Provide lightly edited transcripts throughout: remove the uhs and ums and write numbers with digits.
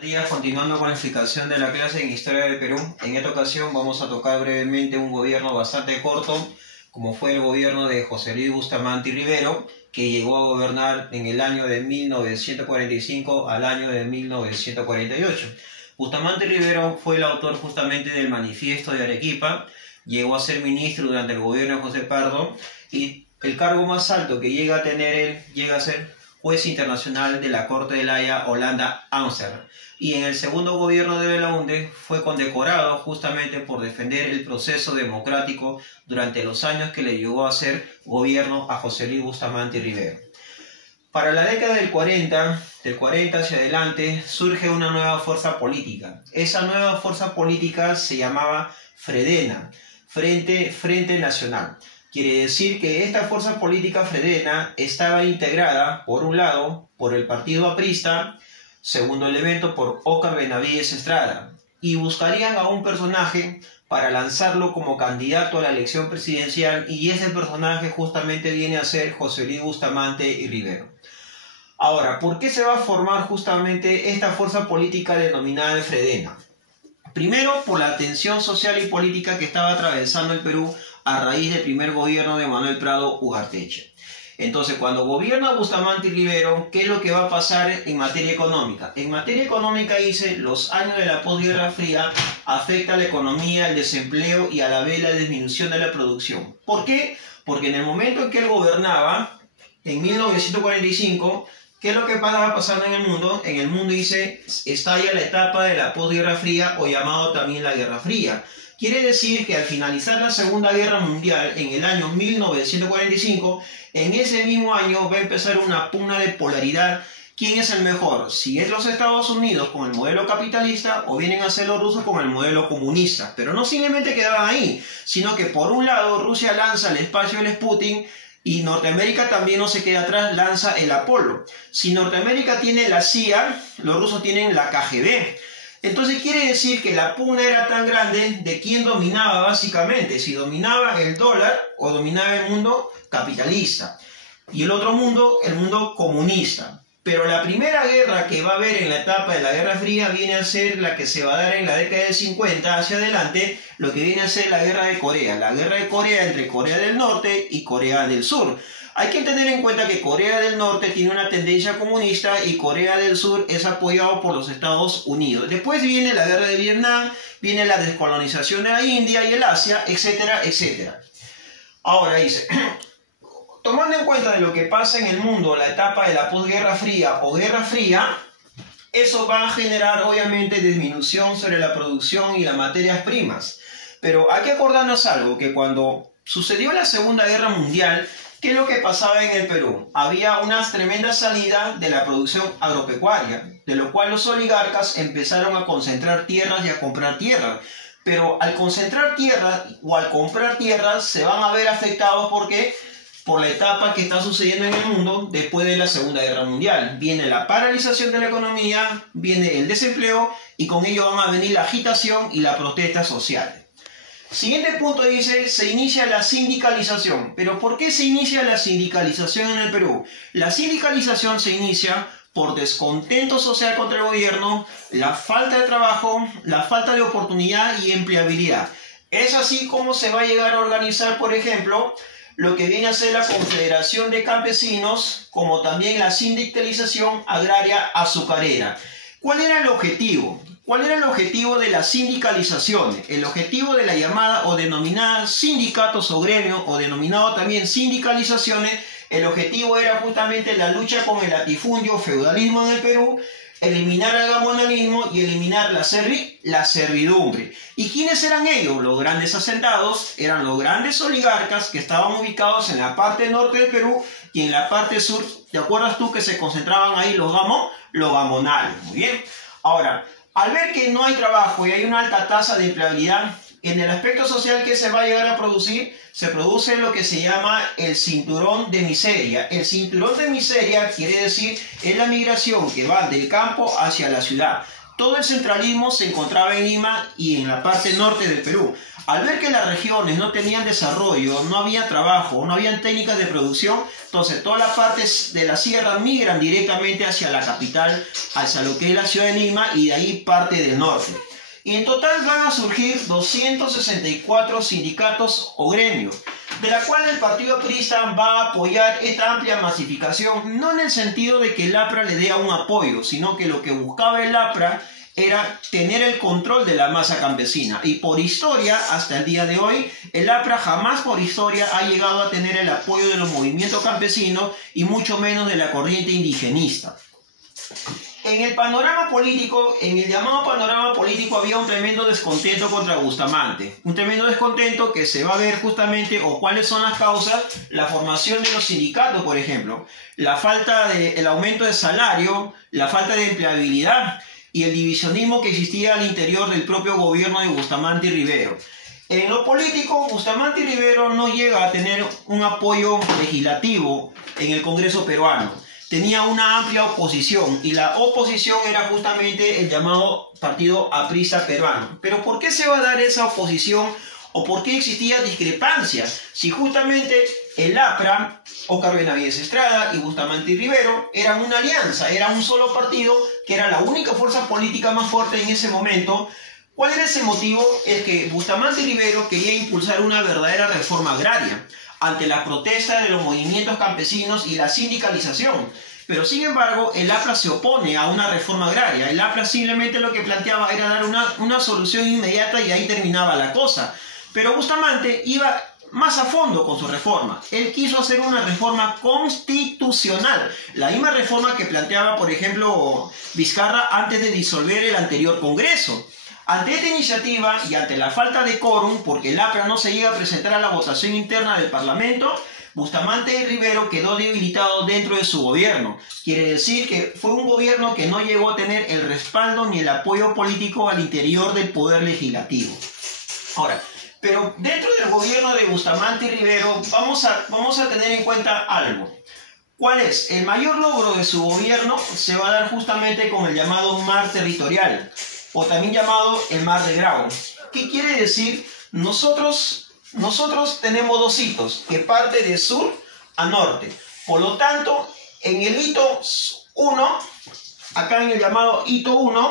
Buenos días, continuando con la explicación de la clase en Historia del Perú. En esta ocasión vamos a tocar brevemente un gobierno bastante corto, como fue el gobierno de José Luis Bustamante y Rivero, que llegó a gobernar en el año de 1945 al año de 1948. Bustamante y Rivero fue el autor justamente del Manifiesto de Arequipa, llegó a ser ministro durante el gobierno de José Pardo y el cargo más alto que llega a tener él llega a ser juez internacional de la Corte de La Haya, Holanda-Amsterdam. Y en el segundo gobierno de Belaúnde fue condecorado justamente por defender el proceso democrático durante los años que le llevó a hacer gobierno a José Luis Bustamante y Rivero. Para la década del 40 hacia adelante, surge una nueva fuerza política. Esa nueva fuerza política se llamaba Fredena, Frente Nacional. Quiere decir que esta fuerza política Fredena estaba integrada, por un lado, por el partido aprista, segundo elemento, por Óscar Benavides Estrada, y buscarían a un personaje para lanzarlo como candidato a la elección presidencial, y ese personaje justamente viene a ser José Luis Bustamante y Rivero. Ahora, ¿por qué se va a formar justamente esta fuerza política denominada de Fredena? Primero, por la tensión social y política que estaba atravesando el Perú a raíz del primer gobierno de Manuel Prado Ugarteche. Entonces, cuando gobierna Bustamante y Rivero, ¿qué es lo que va a pasar en materia económica? En materia económica, dice, los años de la posguerra fría afecta a la economía, el desempleo y a la vez la disminución de la producción. ¿Por qué? Porque en el momento en que él gobernaba, en 1945, ¿qué es lo que estaba pasando en el mundo? En el mundo, dice, estalla la etapa de la posguerra fría o llamado también la Guerra Fría. Quiere decir que al finalizar la Segunda Guerra Mundial en el año 1945, en ese mismo año va a empezar una pugna de polaridad. ¿Quién es el mejor? Si es los Estados Unidos con el modelo capitalista o vienen a ser los rusos con el modelo comunista. Pero no simplemente quedaban ahí, sino que por un lado Rusia lanza al espacio el Sputnik y Norteamérica también no se queda atrás, lanza el Apolo. Si Norteamérica tiene la CIA, los rusos tienen la KGB. Entonces quiere decir que la pugna era tan grande de quién dominaba básicamente, si dominaba el dólar o dominaba el mundo capitalista y el otro mundo, el mundo comunista. Pero la primera guerra que va a haber en la etapa de la Guerra Fría viene a ser la que se va a dar en la década de 50 hacia adelante, lo que viene a ser la Guerra de Corea. La Guerra de Corea entre Corea del Norte y Corea del Sur. Hay que tener en cuenta que Corea del Norte tiene una tendencia comunista y Corea del Sur es apoyado por los Estados Unidos. Después viene la Guerra de Vietnam, viene la descolonización de la India y el Asia, etcétera, etcétera. Ahora dice, tomando en cuenta de lo que pasa en el mundo, la etapa de la posguerra fría o guerra fría, eso va a generar obviamente disminución sobre la producción y las materias primas. Pero hay que acordarnos algo, que cuando sucedió la Segunda Guerra Mundial, ¿qué es lo que pasaba en el Perú? Había una tremenda salida de la producción agropecuaria, de lo cual los oligarcas empezaron a concentrar tierras y a comprar tierras. Pero al concentrar tierras o al comprar tierras se van a ver afectados porque por la etapa que está sucediendo en el mundo después de la Segunda Guerra Mundial. Viene la paralización de la economía, viene el desempleo y con ello van a venir la agitación y la protesta social. Siguiente punto dice, se inicia la sindicalización. ¿Pero por qué se inicia la sindicalización en el Perú? La sindicalización se inicia por descontento social contra el gobierno, la falta de trabajo, la falta de oportunidad y empleabilidad. Es así como se va a llegar a organizar, por ejemplo, lo que viene a ser la Confederación de Campesinos, como también la sindicalización agraria azucarera. ¿Cuál era el objetivo? ¿Cuál era el objetivo de la sindicalización? El objetivo de la llamada o denominada sindicatos o gremios, o denominado también sindicalizaciones, el objetivo era justamente la lucha con el latifundio feudalismo en el Perú, eliminar el gamonalismo y eliminar la servidumbre. ¿Y quiénes eran ellos? Los grandes asentados eran los grandes oligarcas que estaban ubicados en la parte norte del Perú y en la parte sur, ¿te acuerdas tú que se concentraban ahí los gamonales? Muy bien. Ahora, al ver que no hay trabajo y hay una alta tasa de empleabilidad, en el aspecto social que se va a llegar a producir, se produce lo que se llama el cinturón de miseria. El cinturón de miseria quiere decir es la migración que va del campo hacia la ciudad. todo el centralismo se encontraba en Lima y en la parte norte del Perú. Al ver que las regiones no tenían desarrollo, no había trabajo, no habían técnicas de producción, entonces todas las partes de la sierra migran directamente hacia la capital, hacia lo que es la ciudad de Lima, y de ahí parte del norte. Y en total van a surgir 264 sindicatos o gremios, de la cual el partido aprista va a apoyar esta amplia masificación, no en el sentido de que el APRA le dé un apoyo, sino que lo que buscaba el APRA era tener el control de la masa campesina. Y por historia, hasta el día de hoy, el APRA jamás por historia ha llegado a tener el apoyo de los movimientos campesinos y mucho menos de la corriente indigenista. En el panorama político, en el llamado panorama político, había un tremendo descontento contra Bustamante. Un tremendo descontento que se va a ver justamente, o cuáles son las causas: la formación de los sindicatos, por ejemplo, la falta del aumento de salario, la falta de empleabilidad y el divisionismo que existía al interior del propio gobierno de Bustamante y Rivero. En lo político, Bustamante y Rivero no llega a tener un apoyo legislativo en el Congreso peruano. Tenía una amplia oposición, y la oposición era justamente el llamado Partido Aprista Peruano. Pero ¿por qué se va a dar esa oposición, o por qué existía discrepancias? Si justamente el APRA, Óscar Benavides Estrada y Bustamante y Rivero eran una alianza, era un solo partido, que era la única fuerza política más fuerte en ese momento. ¿Cuál era ese motivo? Es que Bustamante y Rivero quería impulsar una verdadera reforma agraria ante la protesta de los movimientos campesinos y la sindicalización. Pero sin embargo, el APRA se opone a una reforma agraria. El APRA simplemente lo que planteaba era dar una solución inmediata, y ahí terminaba la cosa. Pero Bustamante iba más a fondo con su reforma. Él quiso hacer una reforma constitucional, la misma reforma que planteaba, por ejemplo, Vizcarra antes de disolver el anterior Congreso. Ante esta iniciativa y ante la falta de quórum, porque el APRA no se llega a presentar a la votación interna del Parlamento, Bustamante y Rivero quedó debilitado dentro de su gobierno. Quiere decir que fue un gobierno que no llegó a tener el respaldo ni el apoyo político al interior del poder legislativo. Ahora, pero dentro del gobierno de Bustamante y Rivero vamos a tener en cuenta algo. ¿Cuál es? El mayor logro de su gobierno se va a dar justamente con el llamado mar territorial, o también llamado el mar de Grau. ¿Qué quiere decir? Nosotros tenemos dos hitos que parte de sur a norte. Por lo tanto, en el hito 1, acá en el llamado hito 1,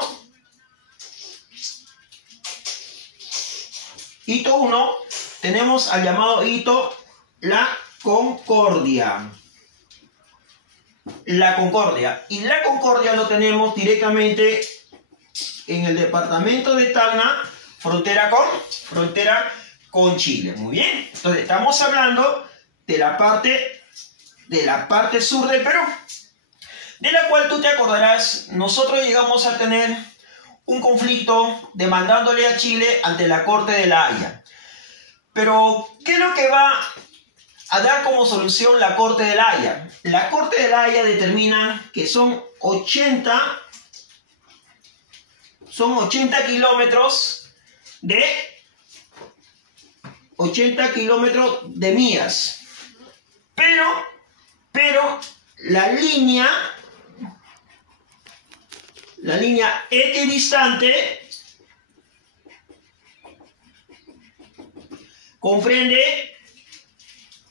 tenemos al llamado hito La Concordia. La Concordia. Y La Concordia lo tenemos directamente en el departamento de Tacna, frontera con Chile. Muy bien. Entonces estamos hablando de la parte sur del Perú, de la cual tú te acordarás, nosotros llegamos a tener un conflicto demandándole a Chile ante la Corte de la Haya. Pero, ¿qué es lo que va a dar como solución la Corte de la Haya? La Corte de la Haya determina que son 80 kilómetros de 80 kilómetros de millas. Pero la línea equidistante comprende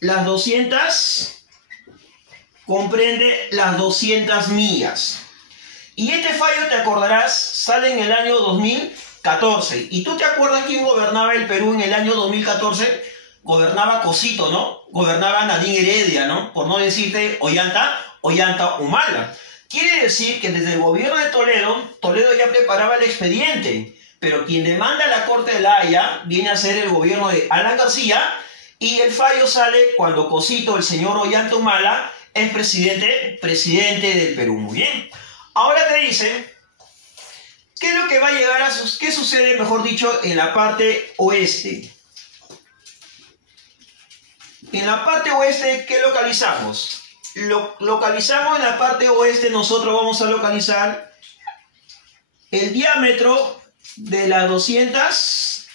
las 200 millas. Y este fallo, te acordarás, sale en el año 2014. ¿Y tú te acuerdas quién gobernaba el Perú en el año 2014? Gobernaba Cosito, ¿no? Gobernaba Nadine Heredia, ¿no? Por no decirte Ollanta Humala. Quiere decir que desde el gobierno de Toledo ya preparaba el expediente. Pero quien demanda a la Corte de la Haya viene a ser el gobierno de Alan García, y el fallo sale cuando Cosito, el señor Ollanta Humala, es presidente del Perú. Muy bien. Ahora te dice, ¿qué es lo que va a llegar a qué sucede, mejor dicho, en la parte oeste? En la parte oeste, ¿qué localizamos? Localizamos en la parte oeste, nosotros vamos a localizar el diámetro de las 200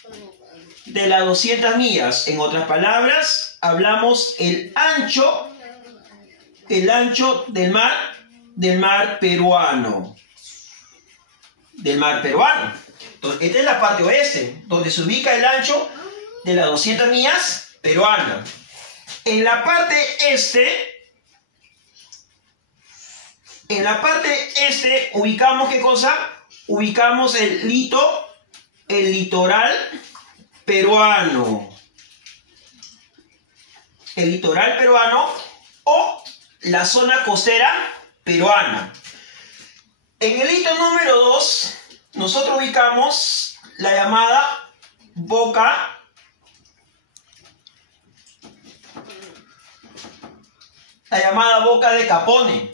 millas. En otras palabras, hablamos el ancho del mar peruano. del mar peruano. Entonces, esta es la parte oeste, donde se ubica el ancho de las 200 millas peruanas. En la parte este, ubicamos ¿qué cosa? Ubicamos el litoral peruano. El litoral peruano o la zona costera peruana. En el hito número 2, nosotros ubicamos la llamada boca de Capone,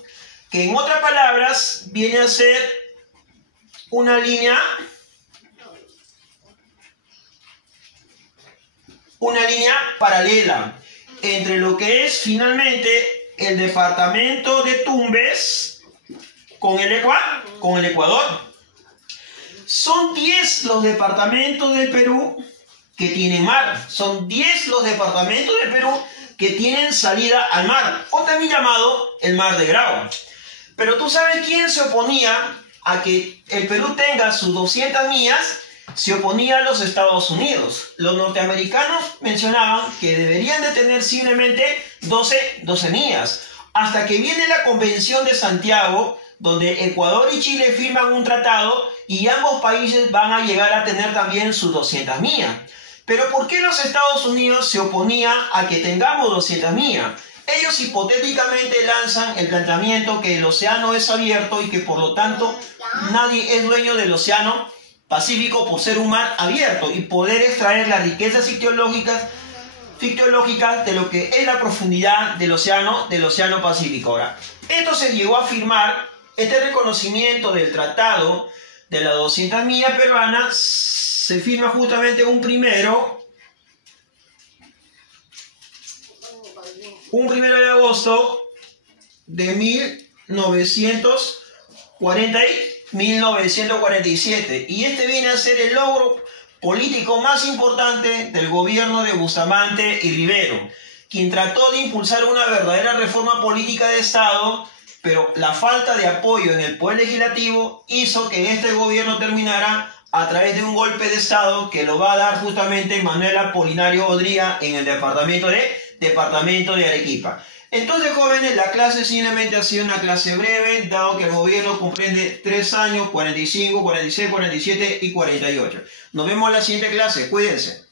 que en otras palabras viene a ser una línea paralela entre lo que es finalmente el departamento de Tumbes con el Ecuador. Son 10 los departamentos del Perú que tienen mar. Son 10 los departamentos del Perú que tienen salida al mar, o también llamado el Mar de Grau. Pero tú sabes quién se oponía a que el Perú tenga sus 200 millas. Se oponía a los Estados Unidos. Los norteamericanos mencionaban que deberían de tener simplemente 12 millas. Hasta que viene la Convención de Santiago, donde Ecuador y Chile firman un tratado y ambos países van a llegar a tener también sus 200 millas. Pero ¿por qué los Estados Unidos se oponían a que tengamos 200 millas? Ellos hipotéticamente lanzan el planteamiento que el océano es abierto y que por lo tanto nadie es dueño del océano Pacífico por ser un mar abierto y poder extraer las riquezas ictiológicas de lo que es la profundidad del océano Pacífico. Ahora, esto se llegó a firmar, este reconocimiento del tratado de las 200 millas peruanas se firma justamente un primero de agosto de 1947, y este viene a ser el logro político más importante del gobierno de Bustamante y Rivero, quien trató de impulsar una verdadera reforma política de Estado, pero la falta de apoyo en el Poder Legislativo hizo que este gobierno terminara a través de un golpe de Estado que lo va a dar justamente Manuel Apolinario Odría en el departamento de Arequipa. Entonces, jóvenes, la clase simplemente ha sido una clase breve, dado que el gobierno comprende 3 años, 45, 46, 47 y 48. Nos vemos en la siguiente clase. Cuídense.